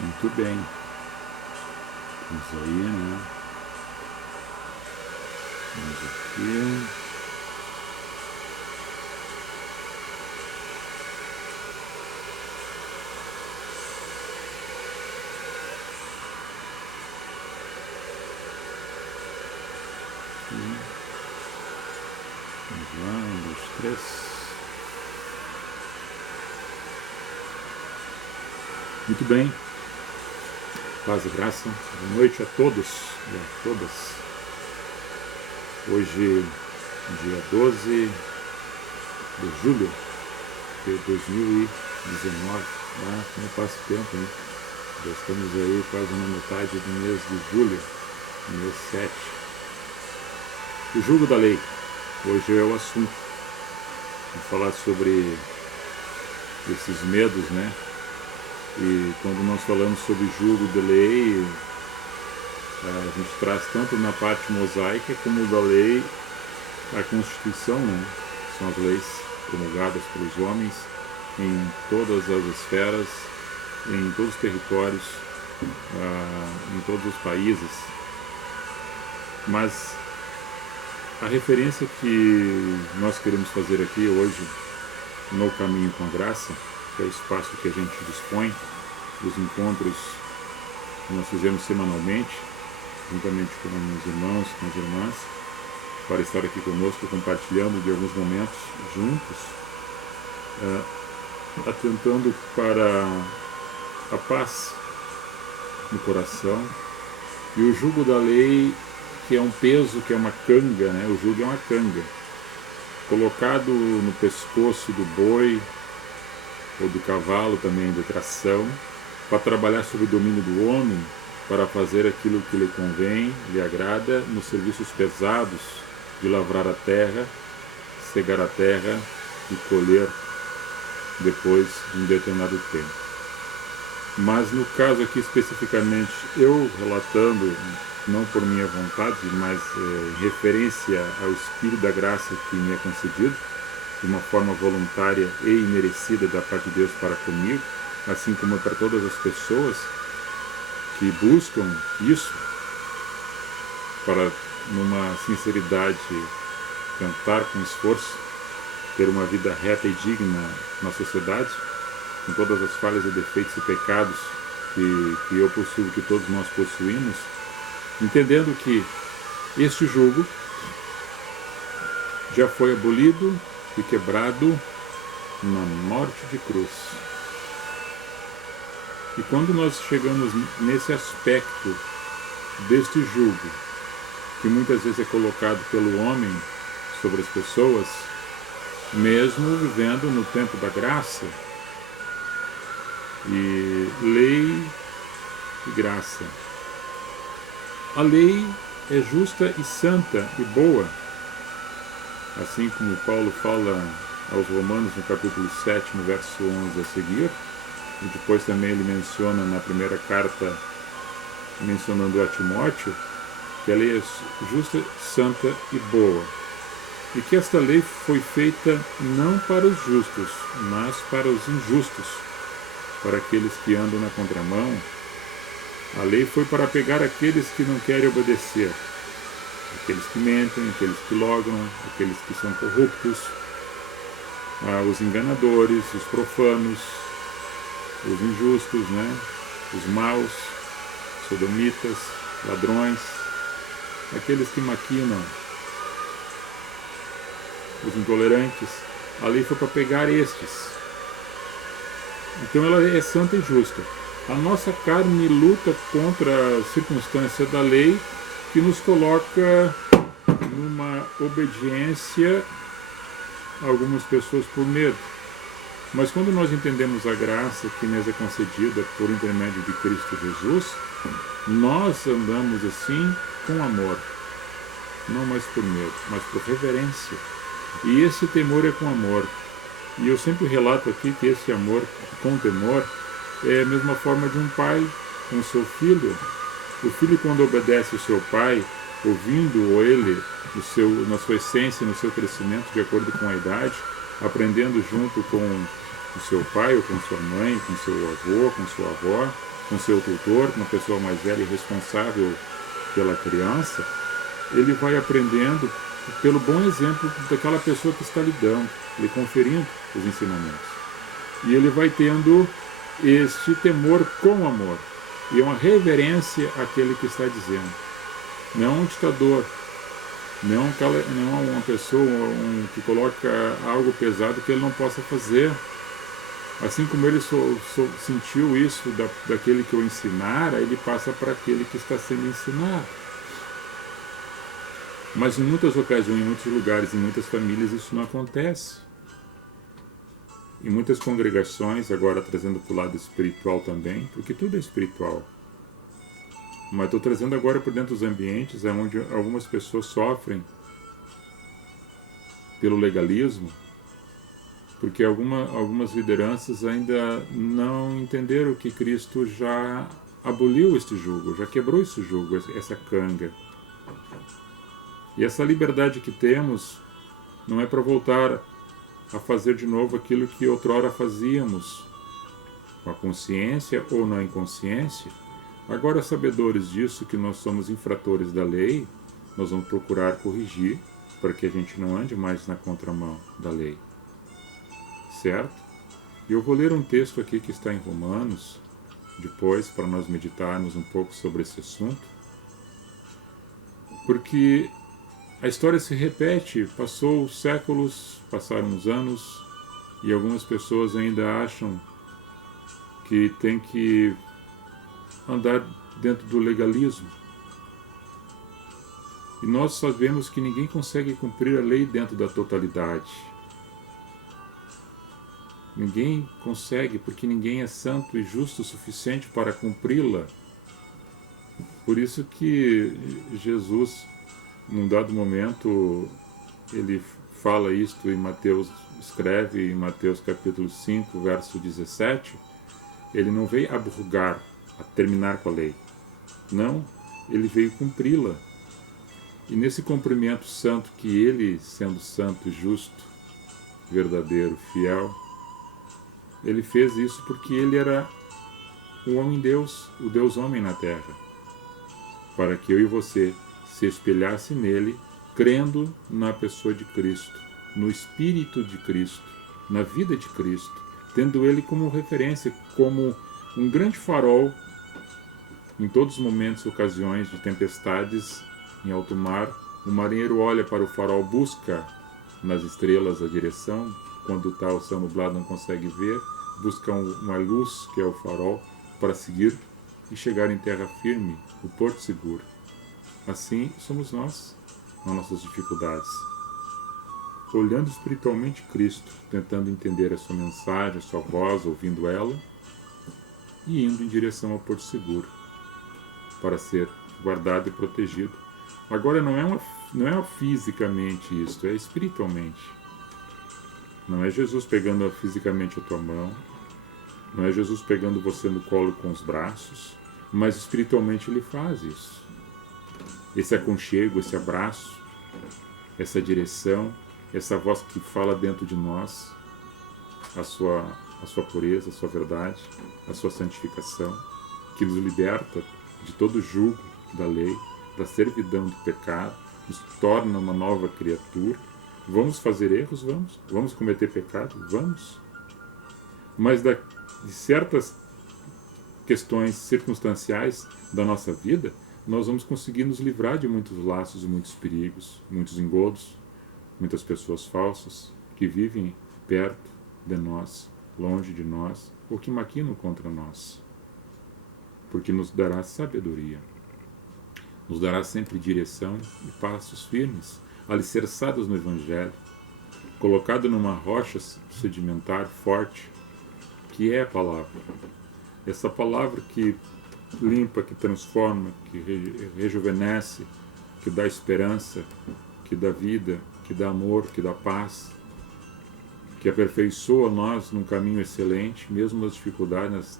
Muito bem. Vamos aí, né? Vamos aqui. Vamos lá, 1, 2, 3. Muito bem. Paz e graça. Boa noite a todos e a todas. Hoje, dia 12 de julho de 2019. Como passa o tempo, hein? Já estamos aí quase na metade do mês de julho, mês 7. O jugo da lei. Hoje é o assunto. Vou falar sobre esses medos, né? E quando nós falamos sobre jugo de lei, a gente traz tanto na parte mosaica como da lei a Constituição, né? São as leis promulgadas pelos homens em todas as esferas, em todos os territórios, em todos os países. Mas a referência que nós queremos fazer aqui hoje no Caminho com a Graça, que é o espaço que a gente dispõe, dos encontros que nós fizemos semanalmente, juntamente com os irmãos, com as irmãs, para estar aqui conosco, compartilhando de alguns momentos juntos, atentando para a paz no coração e o jugo da lei, que é um peso, que é uma canga, né? O jugo é uma canga, colocado no pescoço do boi ou do cavalo também de tração, para trabalhar sob o domínio do homem, para fazer aquilo que lhe convém, lhe agrada, nos serviços pesados de lavrar a terra, cegar a terra e colher depois de um determinado tempo. Mas no caso aqui especificamente, eu relatando, não por minha vontade, mas em referência ao Espírito da Graça que me é concedido, de uma forma voluntária e imerecida da parte de Deus para comigo, assim como para todas as pessoas que buscam isso, para, numa sinceridade, tentar com esforço ter uma vida reta e digna na sociedade, com todas as falhas e defeitos e pecados que eu possuo, que todos nós possuímos, entendendo que este jugo já foi abolido e quebrado na morte de cruz. E quando nós chegamos nesse aspecto deste jugo, que muitas vezes é colocado pelo homem sobre as pessoas, mesmo vivendo no tempo da graça, e lei e graça. A lei é justa e santa e boa, assim como Paulo fala aos Romanos no capítulo 7, no verso 11 a seguir, e depois também ele menciona na primeira carta, mencionando a Timóteo, que a lei é justa, santa e boa, e que esta lei foi feita não para os justos, mas para os injustos, para aqueles que andam na contramão. A lei foi para pegar aqueles que não querem obedecer, aqueles que mentem, aqueles que logram, aqueles que são corruptos, os enganadores, os profanos, os injustos, né? Os maus, sodomitas, ladrões, aqueles que maquinam, os intolerantes. A lei foi para pegar estes. Então ela é santa e justa. A nossa carne luta contra a circunstância da lei que nos coloca numa obediência a algumas pessoas por medo. Mas quando nós entendemos a graça que nos é concedida por intermédio de Cristo Jesus, nós andamos assim com amor, não mais por medo, mas por reverência. E esse temor é com amor. E eu sempre relato aqui que esse amor com temor é a mesma forma de um pai com o seu filho. O filho, quando obedece o seu pai, ouvindo ele na sua essência, no seu crescimento, de acordo com a idade, aprendendo junto com o seu pai, ou com sua mãe, com seu avô, com sua avó, com seu tutor, uma pessoa mais velha e responsável pela criança, ele vai aprendendo pelo bom exemplo daquela pessoa que está lhe dando, lhe conferindo os ensinamentos. E ele vai tendo este temor com amor, e uma reverência àquele que está dizendo. Não é um ditador, não é uma pessoa que coloca algo pesado que ele não possa fazer. Assim como ele sentiu isso daquele que o ensinara, ele passa para aquele que está sendo ensinado. Mas em muitas ocasiões, em muitos lugares, em muitas famílias, isso não acontece. Em muitas congregações, agora trazendo para o lado espiritual também, porque tudo é espiritual. Mas estou trazendo agora por dentro dos ambientes onde algumas pessoas sofrem pelo legalismo, porque algumas lideranças ainda não entenderam que Cristo já aboliu este jugo, já quebrou esse jugo, essa canga. E essa liberdade que temos não é para voltar a fazer de novo aquilo que outrora fazíamos, com a consciência ou na inconsciência. Agora, sabedores disso, que nós somos infratores da lei, nós vamos procurar corrigir para que a gente não ande mais na contramão da lei. Certo? E eu vou ler um texto aqui que está em Romanos, depois, para nós meditarmos um pouco sobre esse assunto, porque a história se repete, passou séculos, passaram uns anos, e algumas pessoas ainda acham que tem que andar dentro do legalismo. E nós sabemos que ninguém consegue cumprir a lei dentro da totalidade. Ninguém consegue, porque ninguém é santo e justo o suficiente para cumpri-la. Por isso que Jesus, num dado momento, ele fala isto em Mateus, escreve em Mateus capítulo 5, verso 17, ele não veio abrogar, a terminar com a lei. Não, ele veio cumpri-la. E nesse cumprimento santo, que ele, sendo santo, justo, verdadeiro, fiel, ele fez isso porque ele era o homem-deus, o Deus-homem na terra, para que eu e você se espelhasse nele, crendo na pessoa de Cristo, no Espírito de Cristo, na vida de Cristo, tendo ele como referência, como um grande farol em todos os momentos e ocasiões de tempestades em alto mar. O marinheiro olha para o farol, busca nas estrelas a direção, quando está o céu nublado não consegue ver, busca uma luz, que é o farol, para seguir e chegar em terra firme, o porto seguro. Assim somos nós, nas nossas dificuldades. Olhando espiritualmente Cristo, tentando entender a sua mensagem, a sua voz, ouvindo ela, e indo em direção ao porto seguro, para ser guardado e protegido. Agora não é fisicamente isto, é espiritualmente. Não é Jesus pegando fisicamente a tua mão, não é Jesus pegando você no colo com os braços, mas espiritualmente ele faz isso. Esse aconchego, esse abraço, essa direção, essa voz que fala dentro de nós, a sua pureza, a sua verdade, a sua santificação, que nos liberta de todo jugo da lei, da servidão do pecado, nos torna uma nova criatura. Vamos fazer erros? Vamos cometer pecado? Vamos. Mas de certas questões circunstanciais da nossa vida, nós vamos conseguir nos livrar de muitos laços e muitos perigos, muitos engodos, muitas pessoas falsas que vivem perto de nós, longe de nós, ou que maquinam contra nós. Porque nos dará sabedoria, nos dará sempre direção e passos firmes, alicerçados no Evangelho, colocado numa rocha sedimentar forte, que é a palavra. Essa palavra que limpa, que transforma, que rejuvenesce, que dá esperança, que dá vida, que dá amor, que dá paz, que aperfeiçoa nós num caminho excelente, mesmo nas dificuldades,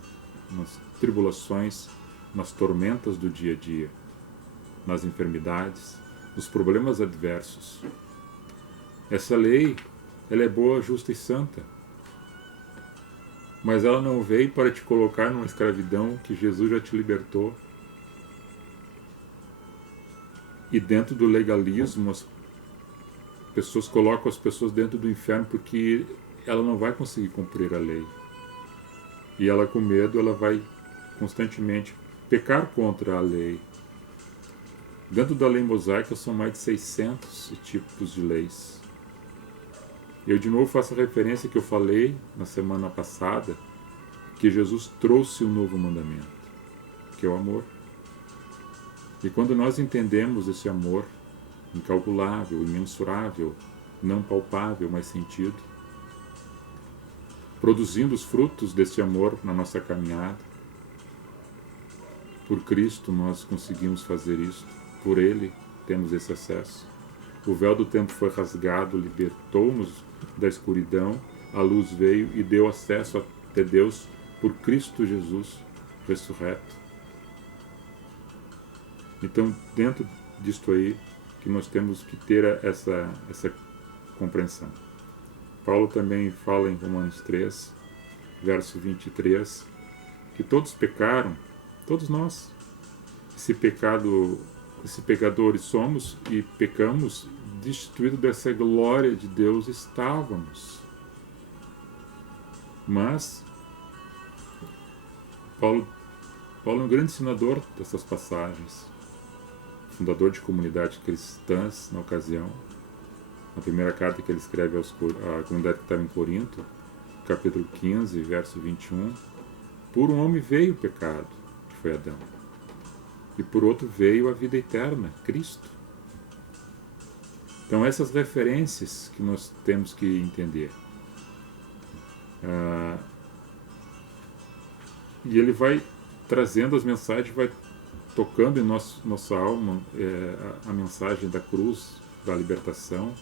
nas tribulações, nas tormentas do dia a dia, nas enfermidades, nos problemas adversos. Essa lei, ela é boa, justa e santa. Mas ela não veio para te colocar numa escravidão que Jesus já te libertou. E dentro do legalismo, as pessoas colocam as pessoas dentro do inferno porque ela não vai conseguir cumprir a lei. E ela, com medo, ela vai constantemente pecar contra a lei. Dentro da lei mosaica são mais de 600 tipos de leis. Eu de novo faço a referência que eu falei na semana passada, que Jesus trouxe um novo mandamento, que é o amor. E quando nós entendemos esse amor incalculável, imensurável, não palpável, mas sentido, produzindo os frutos desse amor na nossa caminhada, por Cristo nós conseguimos fazer isso, por Ele temos esse acesso. O véu do tempo foi rasgado, libertou-nos da escuridão, a luz veio e deu acesso até Deus por Cristo Jesus ressurreto. Então, dentro disto aí, que nós temos que ter essa compreensão. Paulo também fala em Romanos 3, verso 23, que todos pecaram, todos nós. Esse pecadores somos e pecamos, destituídos dessa glória de Deus estávamos. Mas Paulo é um grande ensinador dessas passagens, fundador de comunidades cristãs na ocasião. Na primeira carta que ele escreve à comunidade que estava em Corinto, capítulo 15, verso 21, por um homem veio o pecado, que foi Adão, e por outro veio a vida eterna, Cristo. Então essas referências que nós temos que entender. E ele vai trazendo as mensagens, vai tocando em nossa alma a mensagem da cruz, da libertação,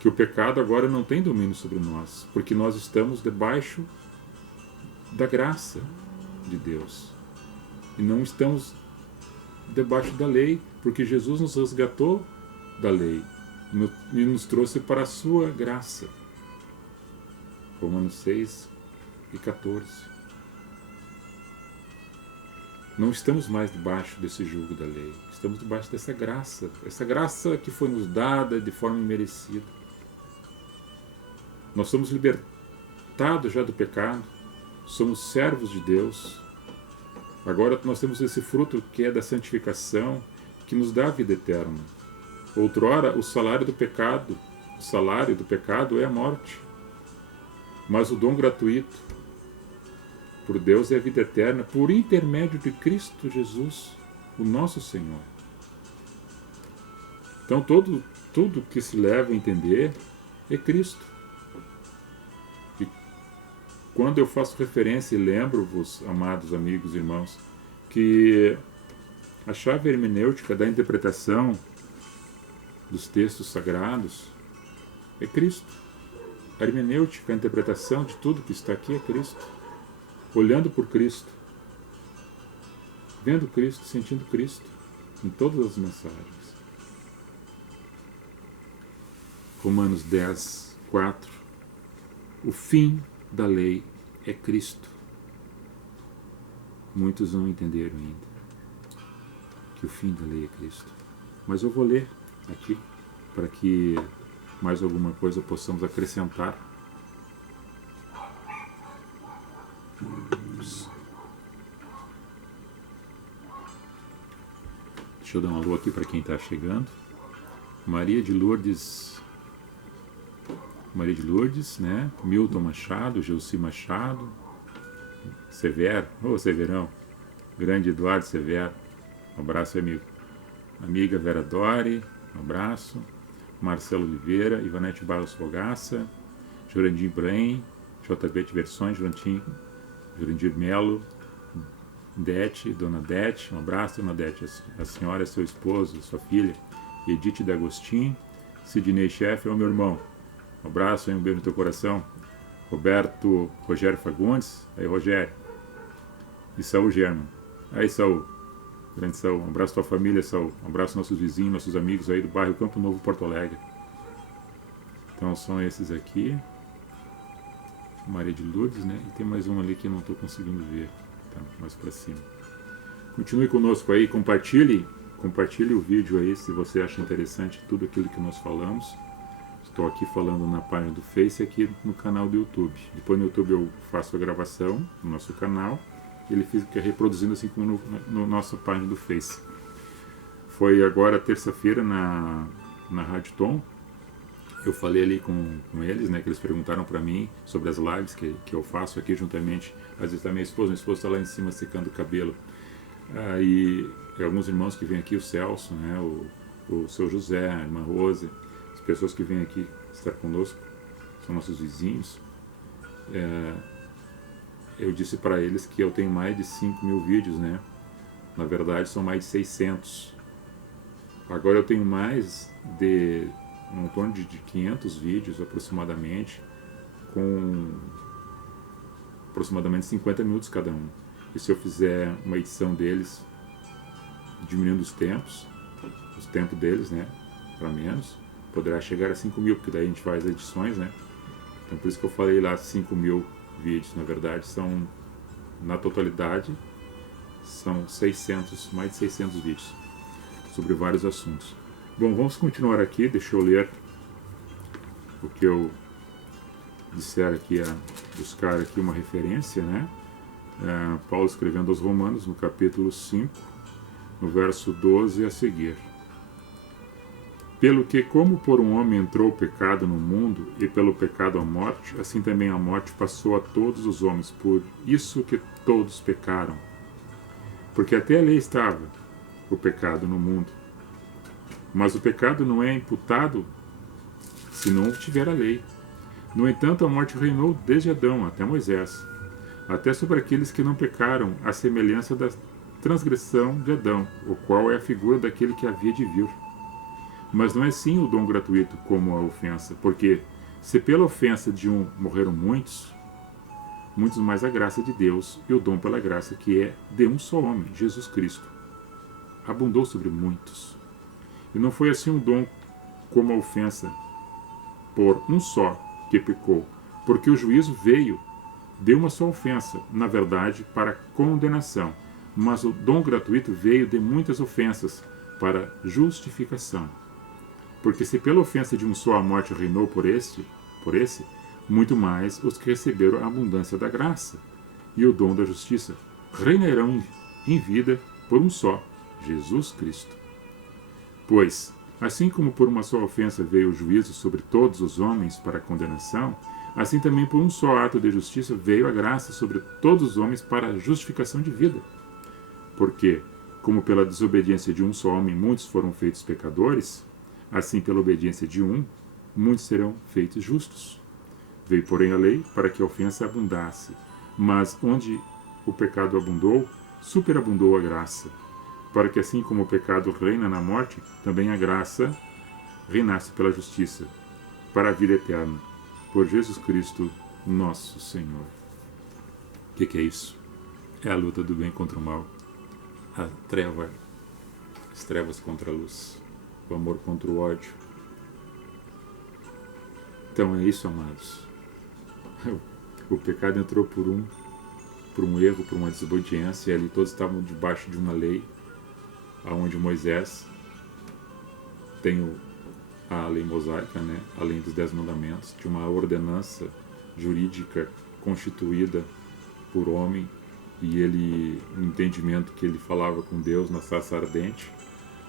que o pecado agora não tem domínio sobre nós, porque nós estamos debaixo da graça de Deus. E não estamos debaixo da lei, porque Jesus nos resgatou da lei e nos trouxe para a sua graça. Romanos 6 e 14. Não estamos mais debaixo desse jugo da lei, estamos debaixo dessa graça, essa graça que foi nos dada de forma imerecida. Nós somos libertados já do pecado, somos servos de Deus. Agora nós temos esse fruto que é da santificação, que nos dá a vida eterna. Outrora, o salário do pecado é a morte. Mas o dom gratuito por Deus é a vida eterna, por intermédio de Cristo Jesus, o nosso Senhor. Então tudo que se leva a entender é Cristo. E quando eu faço referência e lembro-vos, amados amigos e irmãos, que a chave hermenêutica da interpretação dos textos sagrados é Cristo. A hermenêutica, a interpretação de tudo que está aqui é Cristo. Olhando por Cristo, vendo Cristo, sentindo Cristo em todas as mensagens. Romanos 10, 4. O fim da lei é Cristo. Muitos não entenderam ainda que o fim da lei é Cristo. Mas eu vou ler aqui para que mais alguma coisa possamos acrescentar. Deixa eu dar um alô aqui para quem está chegando. Maria de Lourdes, né? Milton Machado, Gelsi Machado, Severo, Severão, grande Eduardo Severo, um abraço, amigo. Amiga Vera Dori, um abraço. Marcelo Oliveira, Ivanete Barros Fogaça, Jurandir Brain, JB Versões, Jurandir Melo, Dete, Dona Dete, um abraço, Dona Dete, a senhora, seu esposo, sua filha, Edith D'Agostin, Sidney Chefe, meu irmão, um abraço, um beijo no teu coração, Rogério Fagundes, aí Rogério, e Saul German, aí Saul, grande Saul, um abraço à tua família, Saul, um abraço aos nossos vizinhos, nossos amigos aí do bairro Campo Novo, Porto Alegre. Então são esses aqui. Maria de Lourdes, né? E tem mais um ali que eu não estou conseguindo ver, tá mais para cima. Continue conosco aí, compartilhe o vídeo aí se você acha interessante tudo aquilo que nós falamos. Estou aqui falando na página do Face e aqui no canal do YouTube. Depois no YouTube eu faço a gravação no nosso canal, ele fica reproduzindo assim como no nossa página do Face. Foi agora terça-feira na Rádio Tom. Eu falei ali com eles, né, que eles perguntaram para mim sobre as lives que eu faço aqui juntamente. Às vezes a minha esposa está lá em cima secando o cabelo. E alguns irmãos que vêm aqui, o Celso, né, o seu José, a irmã Rose, as pessoas que vêm aqui estar conosco, são nossos vizinhos. Eu disse para eles que eu tenho mais de 5.000 vídeos, né? Na verdade são mais de 600. Agora eu tenho mais de em torno de 500 vídeos aproximadamente, com aproximadamente 50 minutos cada um. E se eu fizer uma edição deles, diminuindo os tempos deles, né, para menos, poderá chegar a 5.000, porque daí a gente faz edições, né. Então por isso que eu falei lá 5.000 vídeos. Na verdade são, na totalidade, são mais de 600 vídeos sobre vários assuntos. Bom, vamos continuar aqui, deixa eu ler o que eu disser aqui, buscar aqui uma referência, né? Paulo escrevendo aos Romanos, no capítulo 5, no verso 12 a seguir. Pelo que, como por um homem entrou o pecado no mundo, e pelo pecado a morte, assim também a morte passou a todos os homens, por isso que todos pecaram. Porque até a lei estava, o pecado no mundo. Mas o pecado não é imputado se não tiver a lei. No entanto, a morte reinou desde Adão até Moisés, até sobre aqueles que não pecaram, à semelhança da transgressão de Adão, o qual é a figura daquele que havia de vir. Mas não é sim o dom gratuito como a ofensa, porque se pela ofensa de um morreram muitos mais a graça de Deus e o dom pela graça que é de um só homem, Jesus Cristo, abundou sobre muitos. E não foi assim um dom como a ofensa por um só que pecou, porque o juízo veio de uma só ofensa, na verdade, para condenação, mas o dom gratuito veio de muitas ofensas para justificação. Porque se pela ofensa de um só a morte reinou por esse, muito mais os que receberam a abundância da graça e o dom da justiça reinarão em vida por um só, Jesus Cristo. Pois, assim como por uma só ofensa veio o juízo sobre todos os homens para a condenação, assim também por um só ato de justiça veio a graça sobre todos os homens para a justificação de vida. Porque, como pela desobediência de um só homem muitos foram feitos pecadores, assim pela obediência de um, muitos serão feitos justos. Veio, porém, a lei para que a ofensa abundasse, mas onde o pecado abundou, superabundou a graça, para que assim como o pecado reina na morte, também a graça reinasse pela justiça, para a vida eterna, por Jesus Cristo, nosso Senhor. O que é isso? É a luta do bem contra o mal, as trevas contra a luz, o amor contra o ódio. Então é isso, amados. O pecado entrou por um erro, por uma desobediência, e ali todos estavam debaixo de uma lei, onde Moisés tem a lei mosaica, né, além dos 10 mandamentos, de uma ordenança jurídica constituída por homem, e ele, no entendimento que ele falava com Deus na sarça ardente,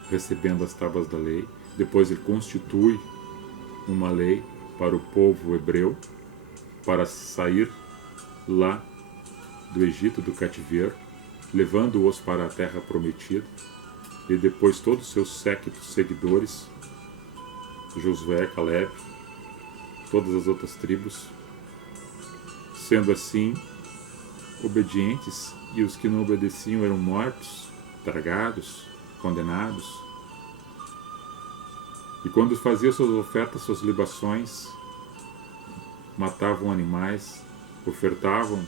recebendo as tábuas da lei. Depois ele constitui uma lei para o povo hebreu, para sair lá do Egito, do cativeiro, levando-os para a terra prometida, e depois todos os seus séquitos seguidores, Josué, Caleb, todas as outras tribos, sendo assim obedientes, e os que não obedeciam eram mortos, tragados, condenados. E quando faziam suas ofertas, suas libações, matavam animais, ofertavam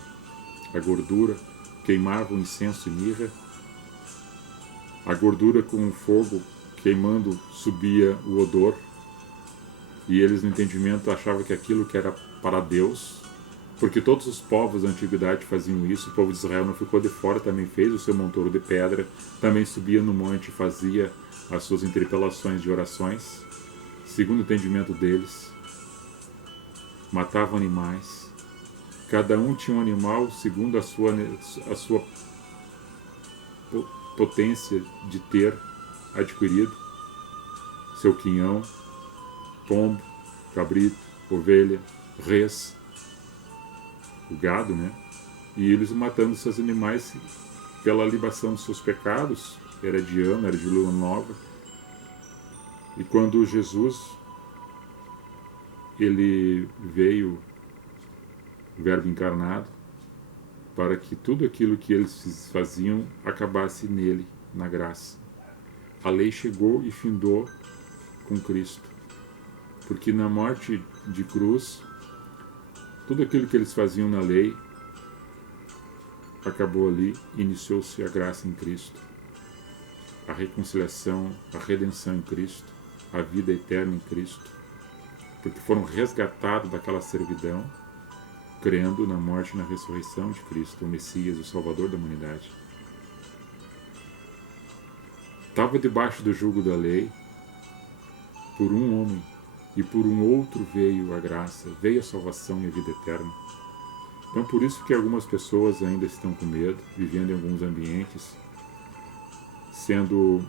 a gordura, queimavam incenso e mirra. A gordura com o fogo queimando subia o odor, e eles no entendimento achavam que aquilo que era para Deus Porque todos os povos da antiguidade faziam isso, o povo de Israel não ficou de fora, também fez o seu montouro de pedra, também subia no monte e fazia as suas interpelações de orações, segundo o entendimento deles, matavam animais, cada um tinha um animal segundo a sua potência de ter adquirido, seu quinhão, pombo, cabrito, ovelha, res, o gado, né? E eles matando seus animais pela libação dos seus pecados, era de ano, era de lua nova. E quando Jesus, ele veio, o Verbo encarnado, para que tudo aquilo que eles faziam acabasse nele, na graça. A lei chegou e findou com Cristo. Porque na morte de cruz, tudo aquilo que eles faziam na lei acabou ali, iniciou-se a graça em Cristo. A reconciliação, a redenção em Cristo, a vida eterna em Cristo. Porque foram resgatados daquela servidão, crendo na morte e na ressurreição de Cristo, o Messias, o Salvador da humanidade. Estava debaixo do jugo da lei, por um homem, e por um outro veio a graça, veio a salvação e a vida eterna. Então por isso que algumas pessoas ainda estão com medo, vivendo em alguns ambientes, sendo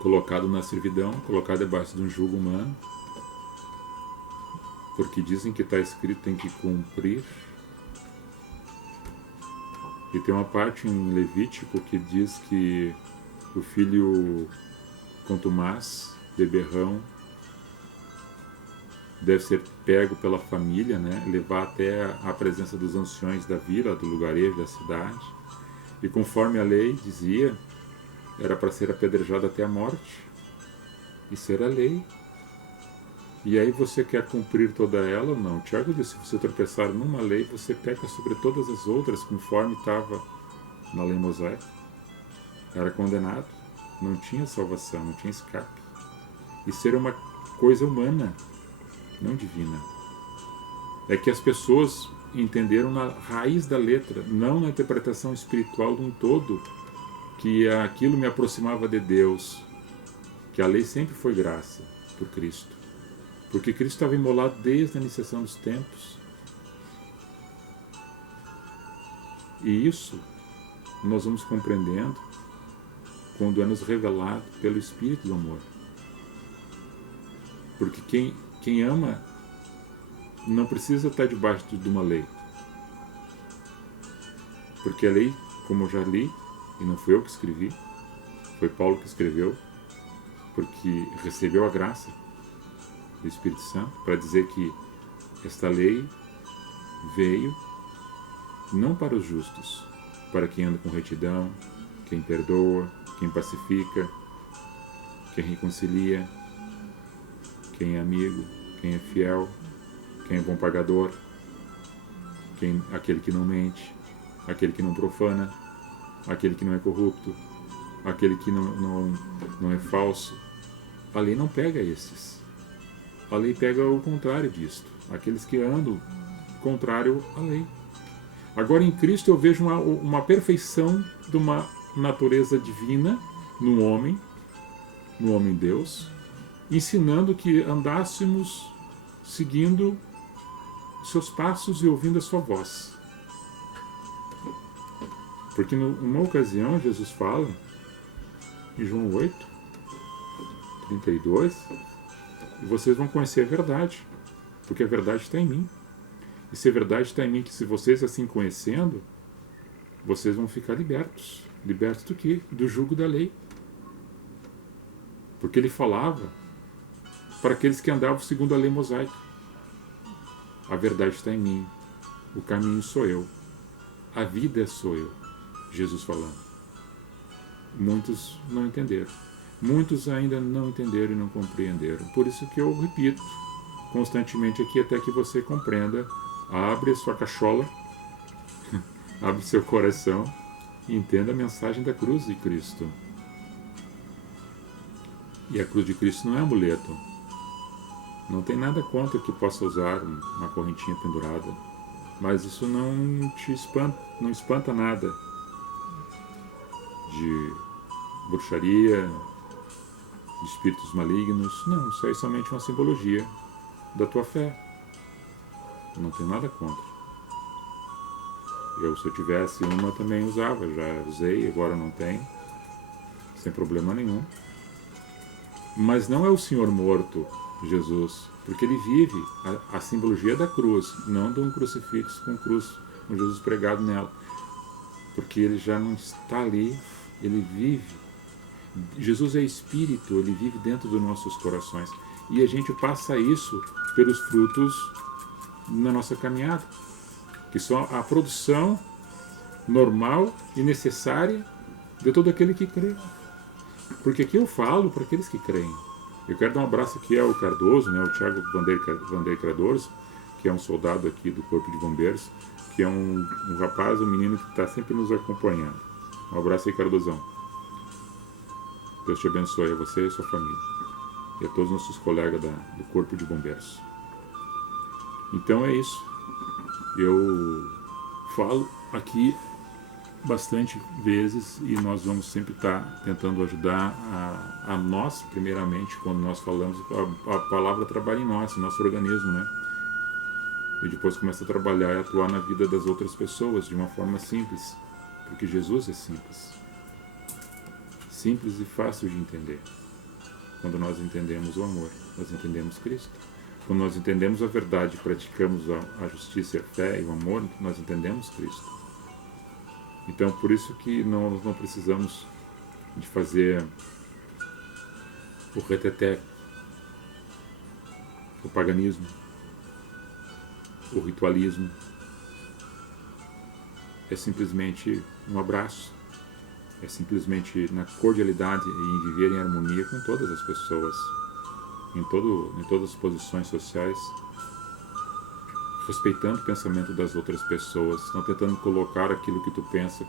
colocado na servidão, colocado debaixo de um jugo humano, porque dizem que está escrito tem que cumprir. E tem uma parte em Levítico que diz que o filho contumaz, beberrão, deve ser pego pela família, né? Levar até a presença dos anciões da vila, do lugarejo, da cidade. E conforme a lei dizia, era para ser apedrejado até a morte. Isso era a lei. E aí você quer cumprir toda ela? Não. Tiago disse, se você tropeçar numa lei, você peca sobre todas as outras, conforme estava na lei mosaica. Era condenado. Não tinha salvação, não tinha escape. Isso era uma coisa humana, não divina. É que as pessoas entenderam na raiz da letra, não na interpretação espiritual de um todo, que aquilo me aproximava de Deus, que a lei sempre foi graça por Cristo. Porque Cristo estava imolado desde a iniciação dos tempos. E isso nós vamos compreendendo quando é nos revelado pelo Espírito do amor. Porque quem ama não precisa estar debaixo de uma lei. Porque a lei, como eu já li, e não fui eu que escrevi, foi Paulo que escreveu, porque recebeu a graça do Espírito Santo para dizer que esta lei veio não para os justos, para quem anda com retidão, quem perdoa, quem pacifica, quem reconcilia, quem é amigo, quem é fiel, quem é bom pagador, aquele que não mente, aquele que não profana, aquele que não é corrupto, aquele que não é falso. A lei não pega esses. A lei pega o contrário disto, aqueles que andam contrário à lei. Agora em Cristo eu vejo uma perfeição de uma natureza divina no homem Deus, ensinando que andássemos seguindo seus passos e ouvindo a sua voz. Porque numa ocasião Jesus fala, em João 8, 32, e vocês vão conhecer a verdade, porque a verdade está em mim. E se a verdade está em mim, que se vocês assim conhecendo, vocês vão ficar libertos. Libertos do quê? Do jugo da lei. Porque ele falava para aqueles que andavam segundo a lei mosaica. A verdade está em mim. O caminho sou eu. A vida sou eu. Jesus falando. Muitos não entenderam. Muitos ainda não entenderam e não compreenderam. Por isso que eu repito constantemente aqui até que você compreenda. Abre a sua cachola, abre seu coração e entenda a mensagem da cruz de Cristo. E a cruz de Cristo não é amuleto. Não tem nada contra que possa usar uma correntinha pendurada. Mas isso não te espanta, não espanta nada de bruxaria, de espíritos malignos. Não, isso aí é somente uma simbologia da tua fé. Não tem nada contra. Se eu tivesse uma, também usava. Já usei, agora não tenho, sem problema nenhum. Mas não é o Senhor morto, Jesus, porque ele vive a simbologia da cruz, não de um crucifixo com cruz, com Jesus pregado nela. Porque ele já não está ali, ele vive. Jesus é Espírito, ele vive dentro dos nossos corações. E a gente passa isso pelos frutos na nossa caminhada, que são a produção normal e necessária de todo aquele que crê. Porque aqui eu falo para aqueles que creem. Eu quero dar um abraço aqui ao Cardoso, né, o Thiago Vandeir Cardoso, que é um soldado aqui do Corpo de Bombeiros, que é um rapaz, um menino que está sempre nos acompanhando. Um abraço aí, Cardozão. Deus te abençoe, a você e a sua família. E a todos os nossos colegas do Corpo de Bombeiros. Então é isso. Eu falo aqui bastante vezes e nós vamos sempre estar tentando ajudar a nós, primeiramente, quando nós falamos, a palavra trabalha em nós, no nosso organismo, né? E depois começa a trabalhar e atuar na vida das outras pessoas de uma forma simples, porque Jesus é simples. Simples e fácil de entender. Quando nós entendemos o amor, nós entendemos Cristo. Quando nós entendemos a verdade e praticamos a justiça e a fé e o amor, nós entendemos Cristo. Então, por isso que nós não precisamos de fazer o reteté, o paganismo, o ritualismo. É simplesmente um abraço, é simplesmente na cordialidade e em viver em harmonia com todas as pessoas, em todas as posições sociais, respeitando o pensamento das outras pessoas, não tentando colocar aquilo que tu pensa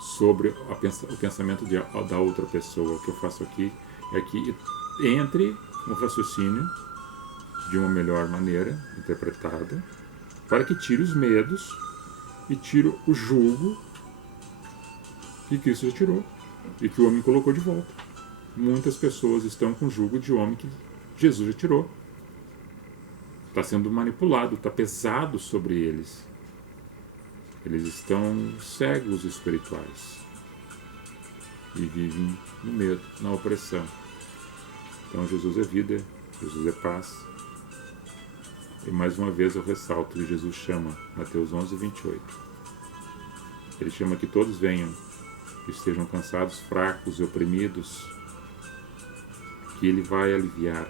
sobre o pensamento da outra pessoa. O que eu faço aqui é que entre um raciocínio de uma melhor maneira interpretada, para que tire os medos e tire o jugo que Cristo já tirou e que o homem colocou de volta. Muitas pessoas estão com o jugo de homem que Jesus já tirou. Está sendo manipulado, está pesado sobre eles. Eles estão cegos espirituais e vivem no medo, na opressão. Então Jesus é vida, Jesus é paz. E mais uma vez eu ressalto que Jesus chama, Mateus 11, 28. Ele chama que todos venham, que estejam cansados, fracos e oprimidos, que Ele vai aliviar.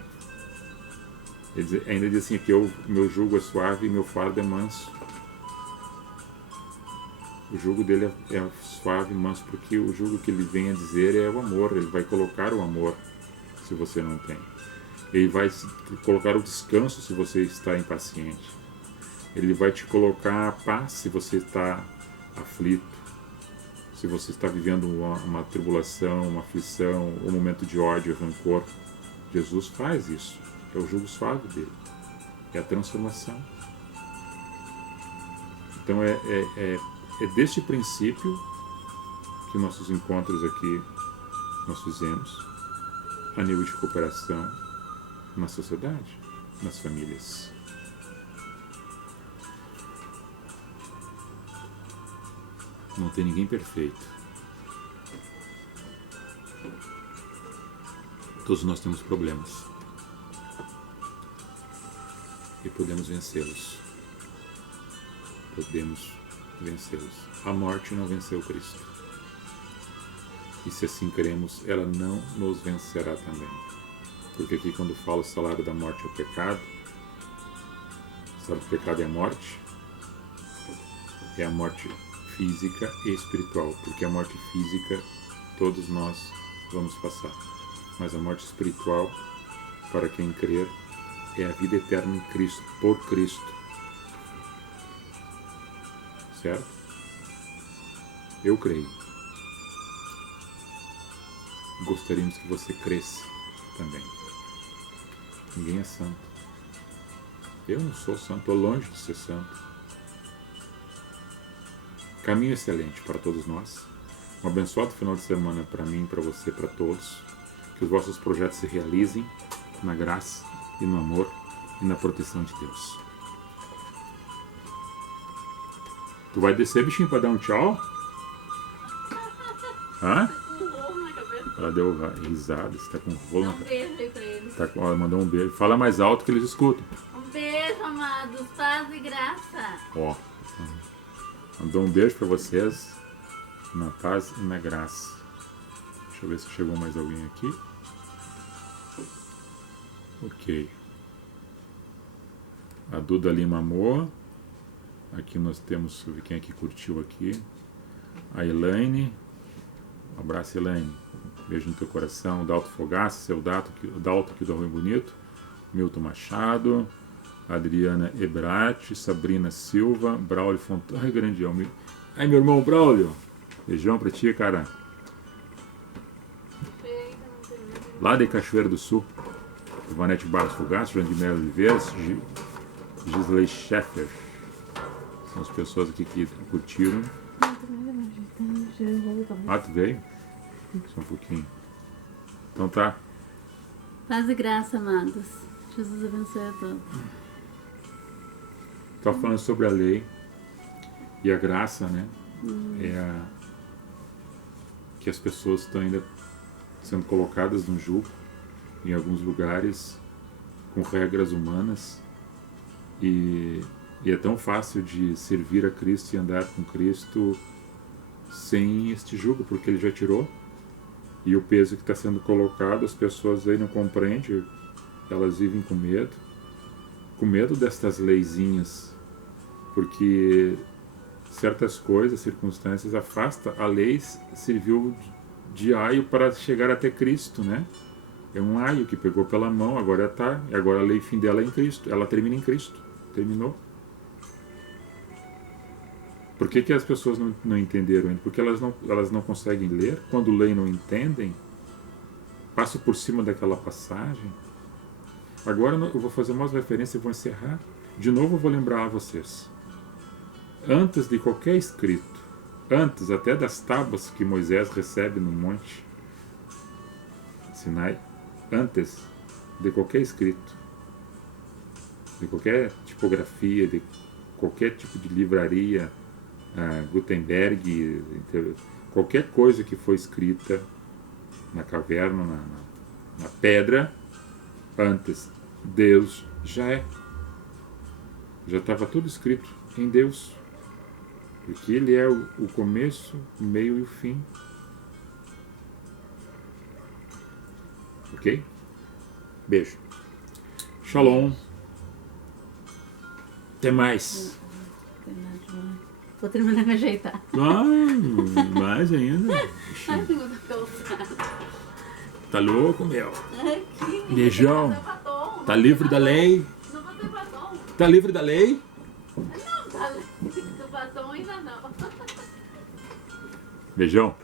Ele ainda diz assim, que meu jugo é suave e meu fardo é manso. O jugo dele é suave e manso, porque o jugo que ele vem a dizer é o amor. Ele vai colocar o amor, se você não tem. Ele vai colocar o descanso, se você está impaciente. Ele vai te colocar a paz, se você está aflito. Se você está vivendo uma tribulação, uma aflição, um momento de ódio, rancor. Jesus faz isso. É o jugo suave dele. É a transformação. Então é deste princípio que nossos encontros aqui nós fizemos a nível de cooperação na sociedade, nas famílias. Não tem ninguém perfeito. Todos nós temos problemas e podemos vencê-los. Podemos vencê-los. A morte não venceu Cristo. E se assim queremos, ela não nos vencerá também. Porque aqui quando fala o salário da morte é o pecado, o salário do pecado é a morte física e espiritual. Porque a morte física todos nós vamos passar. Mas a morte espiritual, para quem crer, é a vida eterna em Cristo, por Cristo. Certo? Eu creio. Gostaríamos que você cresça também. Ninguém é santo. Eu não sou santo, estou longe de ser santo. caminho excelente para todos nós. Um abençoado final de semana para mim, para você, para todos. Que os vossos projetos se realizem na graça e no amor e na proteção de Deus. Tu vai descer, bichinho, para dar um tchau? Hã? Um rolo na cabeça. Ela deu risada, você tá com um rolo Dá na um beijo aí pra eles. tá com... Ela mandou um beijo. Fala mais alto que eles escutam. Um beijo, amados. Paz e graça. Ó. Mandou um beijo para vocês. Na paz e na graça. Deixa eu ver se chegou mais alguém aqui. Ok. A Duda Lima Amor. Aqui nós temos, deixa eu ver quem é que curtiu aqui. A Elaine. Um abraço, Elaine. Beijo no teu coração. Dalto Fogaça, seu Dalto aqui do Arroio Bonito. Milton Machado. Adriana Ebrati. Sabrina Silva. Braulio Fontana. Ai, grande homem. Ai, meu irmão Braulio. Beijão pra ti, cara. Lá de Cachoeira do Sul. Ivanete Barros Fogaça, João de Melo Oliveira, Gisley Sheffer. São as pessoas aqui que curtiram. Ah, tu veio? Só um pouquinho. Então tá. Paz e graça, amados. Jesus abençoe a todos. Estava falando sobre a lei e a graça, né? Que as pessoas estão ainda sendo colocadas no jugo em alguns lugares com regras humanas e é tão fácil de servir a Cristo e andar com Cristo sem este jugo, porque ele já tirou, e o peso que está sendo colocado as pessoas aí não compreendem, elas vivem com medo destas leizinhas, porque certas coisas, circunstâncias afastam. A lei serviu de aio para chegar até Cristo, né? É um aio que pegou pela mão, agora a lei, fim dela é em Cristo, ela termina em Cristo, terminou. Por que as pessoas não entenderam ainda? Porque elas não conseguem ler, quando leem não entendem, passam por cima daquela passagem. Agora eu vou fazer umas referências e vou encerrar. De novo eu vou lembrar a vocês. Antes de qualquer escrito, antes até das tábuas que Moisés recebe no monte Sinai, antes de qualquer escrito, de qualquer tipografia, de qualquer tipo de livraria, Gutenberg, qualquer coisa que foi escrita na caverna, na pedra, antes, Deus já estava tudo escrito em Deus. Porque Ele é o começo, o meio e o fim. Ok? Beijo. Shalom. Até mais. Vou terminar de me ajeitar. Mais ainda. Ai, que muda calçada. Tá louco, meu? Aqui. Beijão. Batom. Tá livre da lei? Não vou ter batom. Tá livre da lei? Não, tá livre do batom ainda não. Beijão.